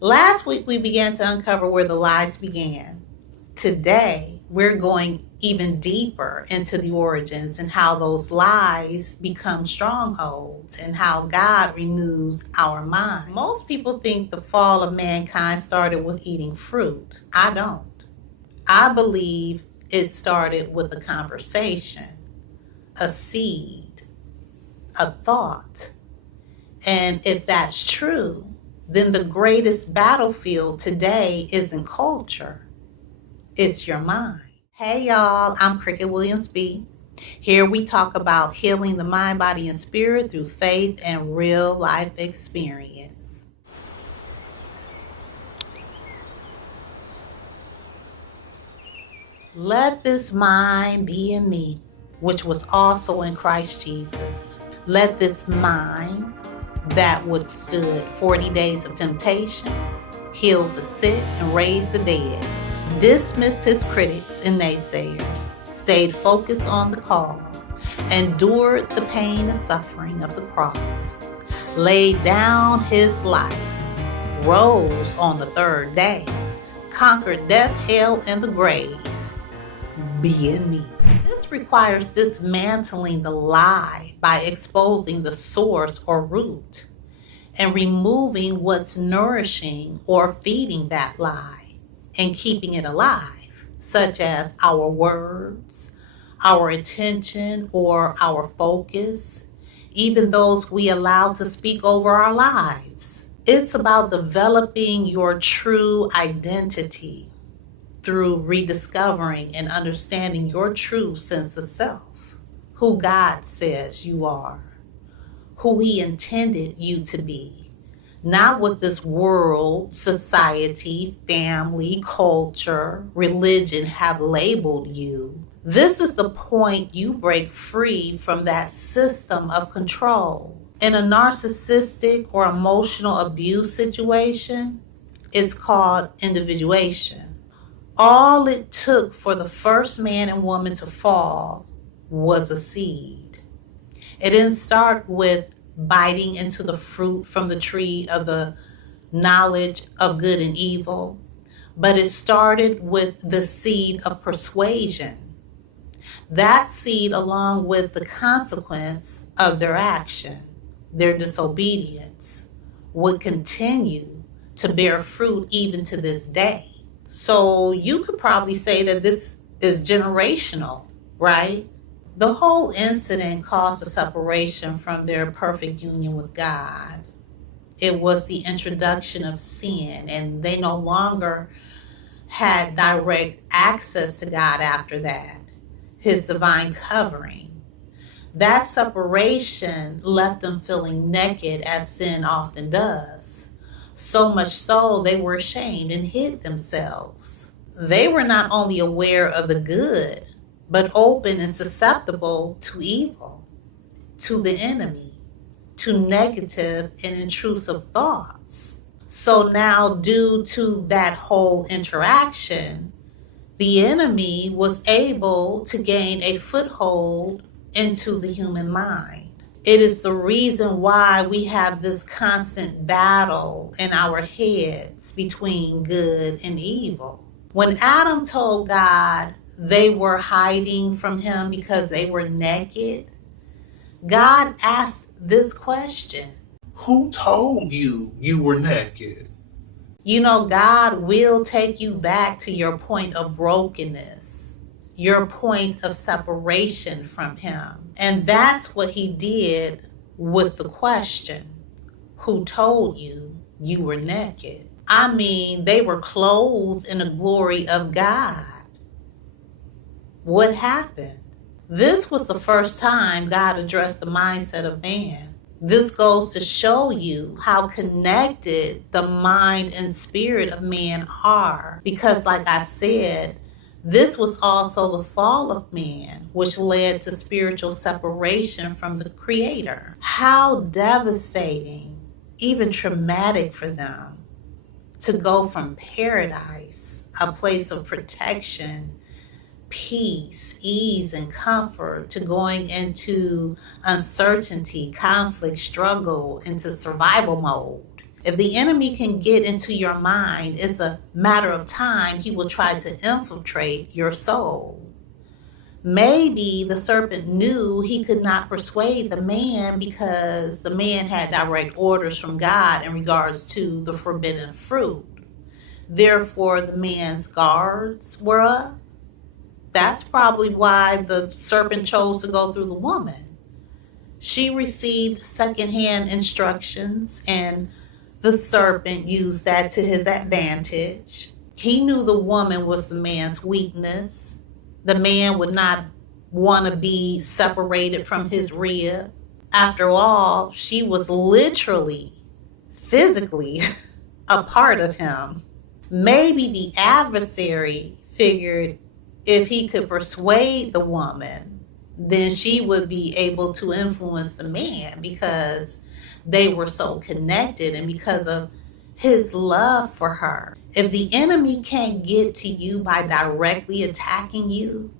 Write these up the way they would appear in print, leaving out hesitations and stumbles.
Last week, we began to uncover where the lies began. Today, we're going even deeper into the origins and how those lies become strongholds and how God renews our mind. Most people think the fall of mankind started with eating fruit. I don't. I believe it started with a conversation, a seed, a thought. And if that's true, then the greatest battlefield today isn't culture, it's your mind. Hey y'all, I'm Cricket Williams-Bea. Here we talk about healing the mind, body, and spirit through faith and real life experience. Let this mind be in me, which was also in Christ Jesus. Let this mind that withstood 40 days of temptation, healed the sick, and raised the dead, dismissed his critics and naysayers, stayed focused on the call, endured the pain and suffering of the cross, laid down his life, rose on the third day, conquered death, hell, and the grave. Be in me. This requires dismantling the lie by exposing the source or root and removing what's nourishing or feeding that lie and keeping it alive, such as our words, our attention, or our focus, even those we allow to speak over our lives. It's about developing your true identity through rediscovering and understanding your true sense of self, who God says you are, who He intended you to be, not what this world, society, family, culture, religion have labeled you. This is the point you break free from that system of control. In a narcissistic or emotional abuse situation, it's called individuation. All it took for the first man and woman to fall was a seed. It didn't start with biting into the fruit from the tree of the knowledge of good and evil, but it started with the seed of persuasion. That seed, along with the consequence of their action, their disobedience, would continue to bear fruit even to this day. So you could probably say that this is generational, right? The whole incident caused a separation from their perfect union with God. It was the introduction of sin, and they no longer had direct access to God after that, His divine covering. That separation left them feeling naked, as sin often does. So much so they were ashamed and hid themselves. They were not only aware of the good, but open and susceptible to evil, to the enemy, to negative and intrusive thoughts. So now, due to that whole interaction, the enemy was able to gain a foothold into the human mind. It is the reason why we have this constant battle in our heads between good and evil. When Adam told God they were hiding from Him because they were naked, God asked this question: Who told you you were naked? You know, God will take you back to your point of brokenness, your point of separation from Him. And that's what He did with the question, who told you you were naked? I mean, they were clothed in the glory of God. What happened? This was the first time God addressed the mindset of man. This goes to show you how connected the mind and spirit of man are. Because like I said, this was also the fall of man, which led to spiritual separation from the Creator. How devastating, even traumatic for them, to go from paradise, a place of protection, peace, ease, and comfort, to going into uncertainty, conflict, struggle, into survival mode. If the enemy can get into your mind, it's a matter of time he will try to infiltrate your soul. Maybe the serpent knew he could not persuade the man because the man had direct orders from God in regards to the forbidden fruit. Therefore, the man's guards were up. That's probably why the serpent chose to go through the woman. She received secondhand instructions, and the serpent used that to his advantage. He knew the woman was the man's weakness. The man would not want to be separated from his rib. After all, she was literally, physically a part of him. Maybe the adversary figured if he could persuade the woman, then she would be able to influence the man because they were so connected and because of his love for her. If the enemy can't get to you by directly attacking you,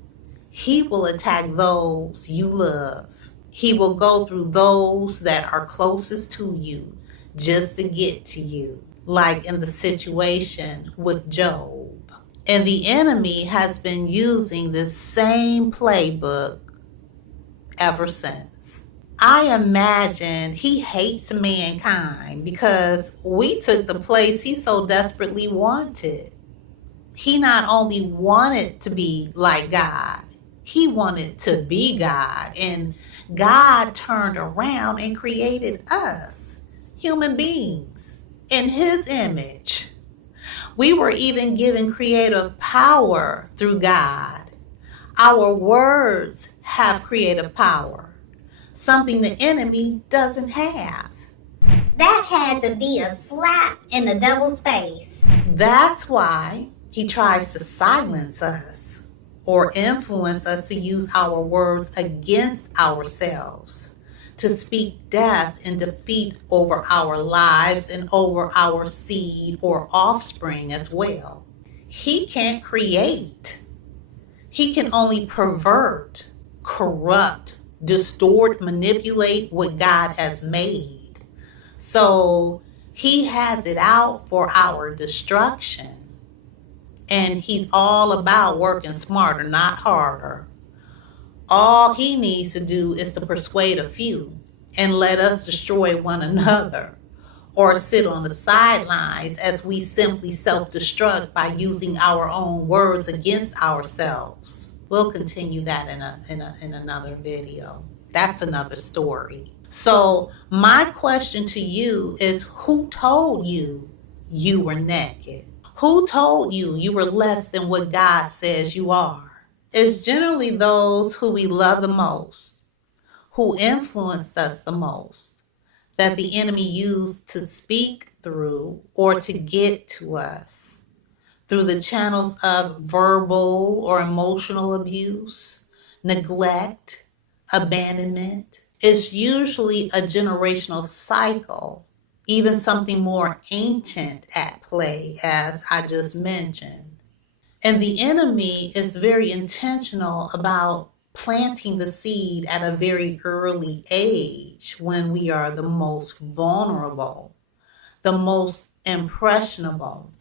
he will attack those you love. He will go through those that are closest to you just to get to you, like in the situation with Job. And the enemy has been using this same playbook ever since. I imagine he hates mankind because we took the place he so desperately wanted. He not only wanted to be like God, he wanted to be God. And God turned around and created us, human beings, in his image. We were even given creative power through God. Our words have creative power, something the enemy doesn't have. That had to be a slap in the devil's face. That's why he tries to silence us or influence us to use our words against ourselves, to speak death and defeat over our lives and over our seed or offspring as well. He can't create. He can only pervert, corrupt, distort, manipulate what God has made. So he has it out for our destruction. And he's all about working smarter, not harder. All he needs to do is to persuade a few and let us destroy one another, or sit on the sidelines as we simply self-destruct by using our own words against ourselves. We'll continue that in another video. That's another story. So my question to you is, who told you you were naked? Who told you you were less than what God says you are? It's generally those who we love the most, who influence us the most, that the enemy used to speak through or to get to us through the channels of verbal or emotional abuse, neglect, abandonment. It's usually a generational cycle, even something more ancient at play, as I just mentioned. And the enemy is very intentional about planting the seed at a very early age when we are the most vulnerable, the most impressionable,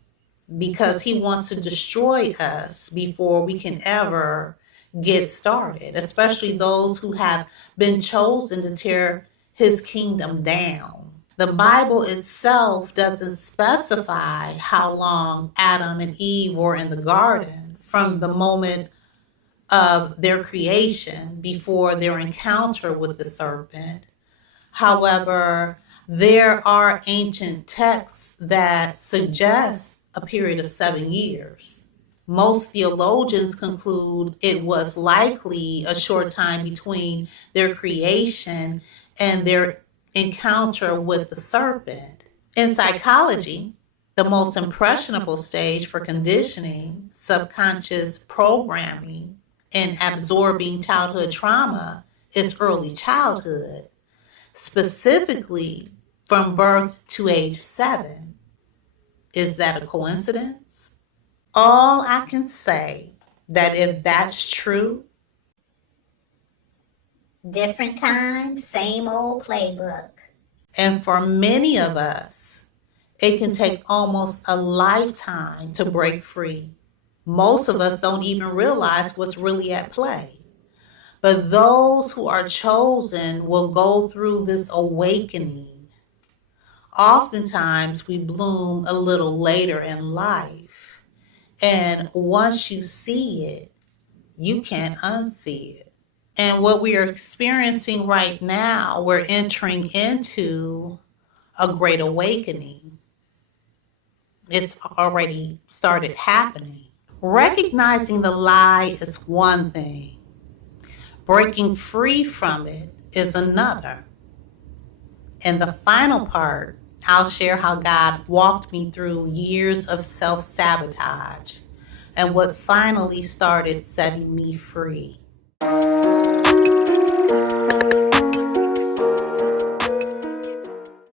because he wants to destroy us before we can ever get started, especially those who have been chosen to tear his kingdom down. The Bible itself doesn't specify how long Adam and Eve were in the garden from the moment of their creation before their encounter with the serpent. However, there are ancient texts that suggest a period of 7 years. Most theologians conclude it was likely a short time between their creation and their encounter with the serpent. In psychology, the most impressionable stage for conditioning, subconscious programming, and absorbing childhood trauma is early childhood, specifically from birth to age 7. Is that a coincidence? All I can say that if that's true, Different time, same old playbook. and for many of us, It can take almost a lifetime to break free. Most of us don't even realize what's really at play. But those who are chosen will go through this awakening. Oftentimes, we bloom a little later in life. And once you see it, you can't unsee it. And what we are experiencing right now, we're entering into a great awakening. It's already started happening. Recognizing the lie is one thing. Breaking free from it is another. In the final part, I'll share how God walked me through years of self-sabotage and what finally started setting me free.